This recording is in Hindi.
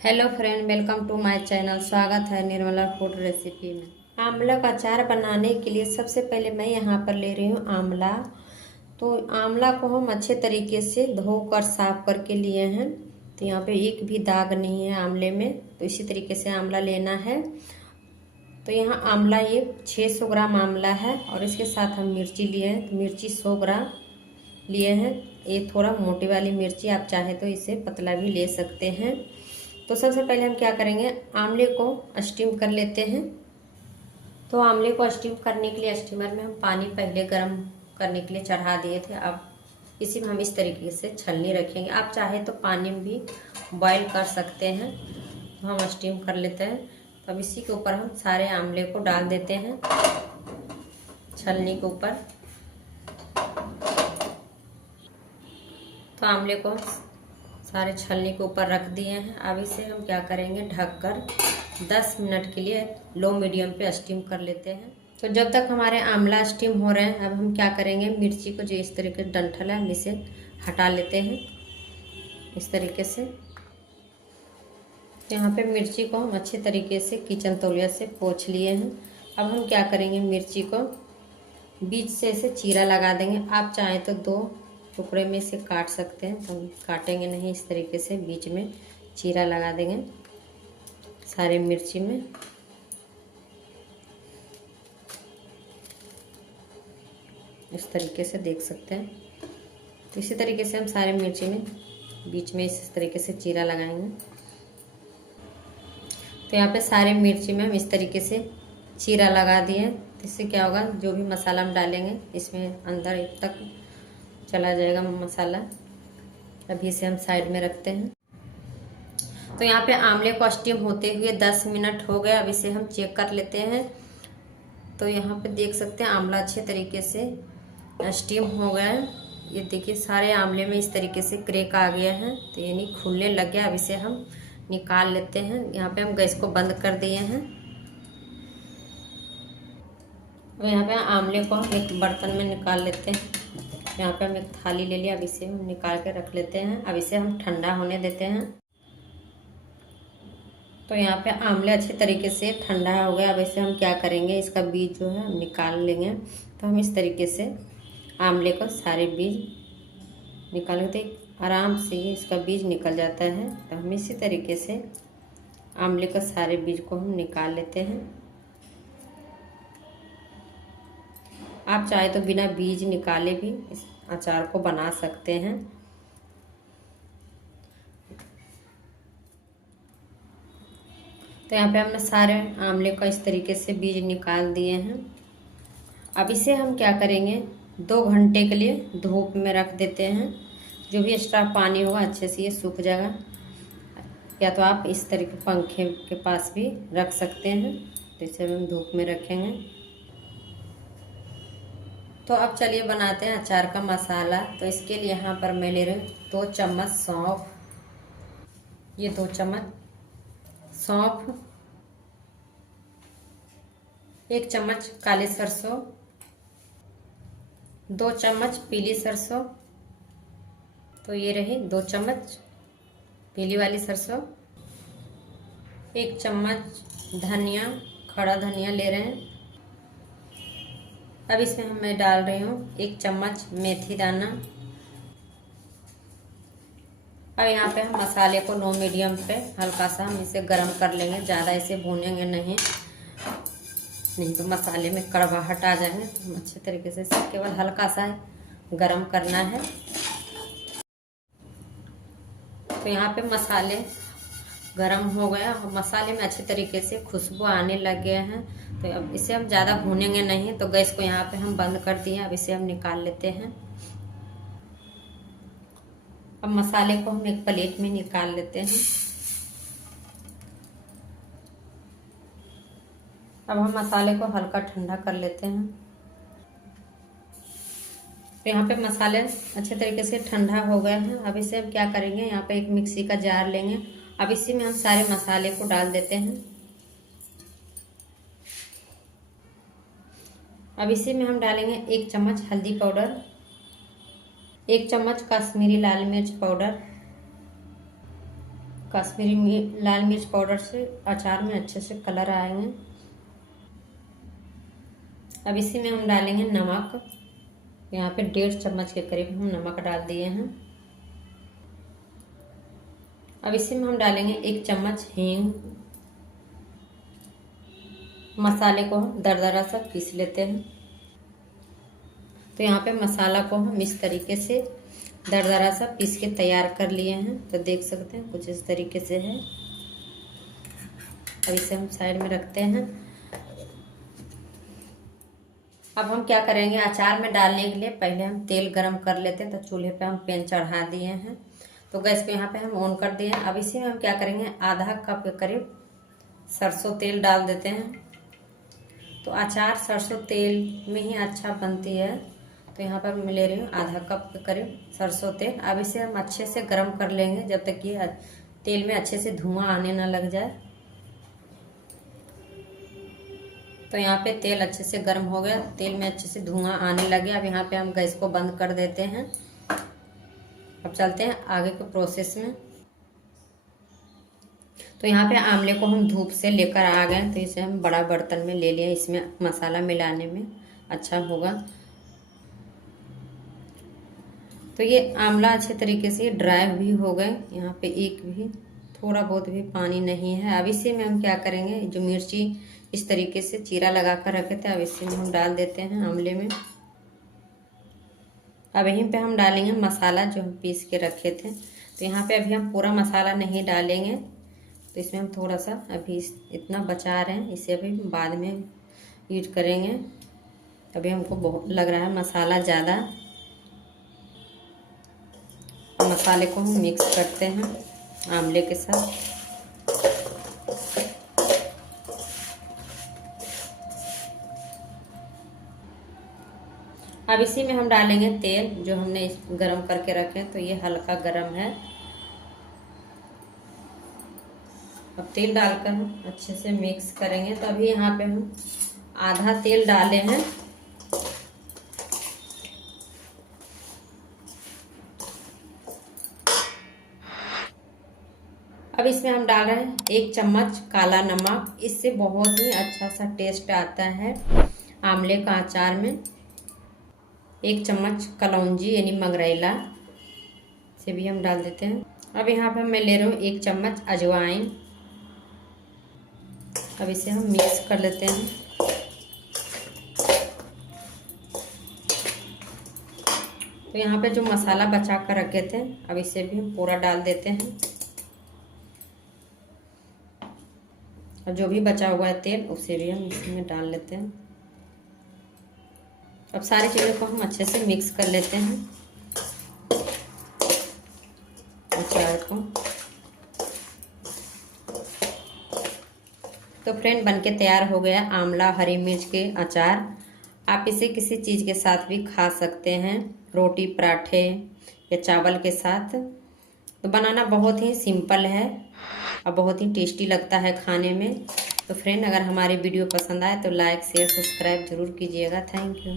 Hello friend, welcome to my channel. स्वागत है निर्मला फूड रेसिपी में। आंवला का अचार बनाने के लिए सबसे पहले मैं यहाँ पर ले रही हूँ आंवला। तो आंवला को हम अच्छे तरीके से धोकर साफ करके लिए हैं। तो यहाँ पे एक भी दाग नहीं है आंवले में। तो इसी तरीके से आंवला लेना है। तो यहाँ आंवला ये 600 ग्राम आंवला है और इसके साथ हम मिर्ची लिए हैं। तो मिर्ची 100 ग्राम लिए हैं। ये थोड़ा मोटी वाली मिर्ची, आप चाहे तो इसे पतला भी ले सकते हैं। तो सबसे पहले हम क्या करेंगे, आंवले को स्टीम कर लेते हैं। तो आंवले को स्टीम करने के लिए स्टीमर में हम पानी पहले गर्म करने के लिए चढ़ा दिए थे। अब इसी में हम इस तरीके से छलनी रखेंगे। आप चाहे तो पानी में भी बॉईल कर सकते हैं। तो हम स्टीम कर लेते हैं। तो अब इसी के ऊपर हम सारे आंवले को डाल देते हैं छलनी के ऊपर। तो आंवले को सारे छलनी के ऊपर रख दिए हैं। अब इसे हम क्या करेंगे, ढककर 10 मिनट के लिए लो मीडियम पे स्टीम कर लेते हैं। तो जब तक हमारे आंवला स्टीम हो रहे हैं, अब हम क्या करेंगे, मिर्ची को जो इस तरीके से डंठल है हम इसे हटा लेते हैं इस तरीके से। यहाँ पे मिर्ची को हम अच्छे तरीके से किचन तौलिया से पोंछ लिए हैं। अब हम क्या करेंगे, मिर्ची को बीच से इसे चीरा लगा देंगे। आप चाहें तो 2 टुकड़े में इसे काट सकते हैं। तो हम काटेंगे नहीं, इस तरीके से बीच में चीरा लगा देंगे सारे मिर्ची में। इस तरीके से देख सकते हैं। तो इसी तरीके से हम सारे मिर्ची में बीच में इस तरीके से चीरा लगाएंगे। तो यहाँ पे सारे मिर्ची में हम इस तरीके से चीरा लगा दिए। इससे क्या होगा, जो भी मसाला हम डालेंगे इसमें अंदर तक चला जाएगा मसाला। अभी इसे हम साइड में रखते हैं। तो यहाँ पे आंवले को स्टीम होते हुए 10 मिनट हो गए। अब इसे हम चेक कर लेते हैं। तो यहाँ पे देख सकते हैं आंवला अच्छे तरीके से स्टीम हो गया है। ये देखिए सारे आंवले में इस तरीके से क्रैक आ गया है। तो यानी खुलने लग गया। अब इसे हम निकाल लेते हैं। यहाँ पे हम गैस को बंद कर दिए हैं। अब यहाँ पे आंवले को हम एक बर्तन में निकाल लेते हैं। यहाँ पे हम एक थाली ले लिया। अब इसे हम निकाल के रख लेते हैं। अब इसे हम ठंडा होने देते हैं। तो यहाँ पे आंवले अच्छे तरीके से ठंडा हो गया। अब इसे हम क्या करेंगे, इसका बीज जो है हम निकाल लेंगे। तो हम इस तरीके से आंवले को सारे बीज निकाल लेते, आराम से इसका बीज निकल जाता है। तो हम इसी तरीके से आंवले का सारे बीज को हम निकाल लेते हैं। आप चाहे तो बिना बीज निकाले भी इस अचार को बना सकते हैं। तो यहाँ पे हमने सारे आंवले का इस तरीके से बीज निकाल दिए हैं। अब इसे हम क्या करेंगे, 2 घंटे के लिए धूप में रख देते हैं। जो भी एक्स्ट्रा पानी होगा अच्छे से ये सूख जाएगा। या तो आप इस तरीके पंखे के पास भी रख सकते हैं। तो इसे हम धूप में रखेंगे। तो अब चलिए बनाते हैं अचार का मसाला। तो इसके लिए यहाँ पर मैं ले रही हूँ 2 चम्मच सौंफ। ये 2 चम्मच सौंफ, 1 चम्मच काली सरसों, 2 चम्मच पीली सरसों। तो ये रही 2 चम्मच पीली वाली सरसों। 1 चम्मच धनिया, खड़ा धनिया ले रहे हैं। अब इसमें मैं डाल रही हूँ 1 चम्मच मेथी दाना। अब यहाँ पे हम मसाले को लो मीडियम पे हल्का सा हम इसे गरम कर लेंगे। ज़्यादा इसे भूनेंगे नहीं तो मसाले में कड़वाहट आ जाएंगे। तो अच्छे तरीके से इसे केवल हल्का सा गरम करना है। तो यहाँ पे मसाले गरम हो गया और मसाले में अच्छे तरीके से खुशबू आने लग गए हैं। तो अब इसे हम ज़्यादा भूनेंगे नहीं। तो गैस को यहाँ पे हम बंद कर दिए। अब इसे हम निकाल लेते हैं। अब मसाले को हम एक प्लेट में निकाल लेते हैं। अब हम मसाले को हल्का ठंडा कर लेते हैं। तो यहाँ पे मसाले अच्छे तरीके से ठंडा हो गए हैं। अब इसे हम क्या करेंगे, यहाँ पे एक मिक्सी का जार लेंगे। अब इसी में हम सारे मसाले को डाल देते हैं। अब इसी में हम डालेंगे 1 चम्मच हल्दी पाउडर, 1 चम्मच कश्मीरी लाल मिर्च पाउडर, कश्मीरी लाल मिर्च पाउडर से अचार में अच्छे से कलर आएंगे। अब इसी में हम डालेंगे नमक। यहाँ पे 1.5 चम्मच के करीब हम नमक डाल दिए हैं। अब इसी में हम डालेंगे 1 चम्मच हींग। मसाले को हम दरदरा सा पीस लेते हैं। तो यहाँ पे मसाला को हम इस तरीके से दरदरा सा पीस के तैयार कर लिए हैं। तो देख सकते हैं कुछ इस तरीके से है। अब इसे हम साइड में रखते हैं। अब हम क्या करेंगे, अचार में डालने के लिए पहले हम तेल गरम कर लेते हैं। तो चूल्हे पे हम पैन चढ़ा दिए हैं। तो गैस को यहाँ पे हम ऑन कर दिए हैं। अब इसी में हम क्या करेंगे, आधा कप के करीब सरसों तेल डाल देते हैं। तो अचार सरसों तेल में ही अच्छा बनती है। तो यहाँ पर मैं ले रही हूँ आधा कप के करीब सरसों तेल। अब इसे हम अच्छे से गर्म कर लेंगे जब तक कि तेल में अच्छे से धुआं आने ना लग जाए। तो यहाँ पे तेल अच्छे से गर्म हो गया, तेल में अच्छे से धुआं आने लगे। अब यहाँ पे हम गैस को बंद कर देते हैं। अब चलते हैं आगे के प्रोसेस में। तो यहाँ पे आंवले को हम धूप से लेकर आ गए। तो इसे हम बड़ा बर्तन में ले लिया, इसमें मसाला मिलाने में अच्छा होगा। तो ये आंवला अच्छे तरीके से ड्राई भी हो गए। यहाँ पे एक भी थोड़ा बहुत भी पानी नहीं है। अब इसी में हम क्या करेंगे, जो मिर्ची इस तरीके से चीरा लगा कर रखे थे, अब इसी में हम डाल देते हैं आंवले में। अब यहीं पे हम डालेंगे मसाला जो हम पीस के रखे थे। तो यहाँ पे अभी हम पूरा मसाला नहीं डालेंगे। तो इसमें हम थोड़ा सा अभी इतना बचा रहे हैं, इसे अभी बाद में यूज करेंगे। अभी हमको बहुत लग रहा है मसाला ज़्यादा। मसाले को हम मिक्स करते हैं आंवले के साथ। अब इसी में हम डालेंगे तेल जो हमने गरम करके रखे। तो ये हल्का गरम है। अब तेल डालकर हम अच्छे से मिक्स करेंगे। तो अभी यहाँ पे हम आधा तेल डाले हैं। अब इसमें हम डाल रहे हैं 1 चम्मच काला नमक। इससे बहुत ही अच्छा सा टेस्ट आता है आंवले का अचार में। 1 चम्मच कलौंजी यानी मंगरैला से भी हम डाल देते हैं। अब यहाँ पे मैं ले रही हूँ 1 चम्मच अजवाइन। अब इसे हम मिक्स कर लेते हैं। तो यहाँ पे जो मसाला बचा कर रखे थे, अब इसे भी हम पूरा डाल देते हैं। और जो भी बचा हुआ है तेल, उसे भी हम इसमें डाल लेते हैं। अब सारी चीज़ों को हम अच्छे से मिक्स कर लेते हैं अचार को। तो फ्रेंड बनके तैयार हो गया आंवला हरी मिर्च के अचार। आप इसे किसी चीज़ के साथ भी खा सकते हैं, रोटी पराठे या चावल के साथ। तो बनाना बहुत ही सिंपल है और बहुत ही टेस्टी लगता है खाने में। तो फ्रेंड अगर हमारी वीडियो पसंद आए तो लाइक शेयर सब्सक्राइब जरूर कीजिएगा। Thank you.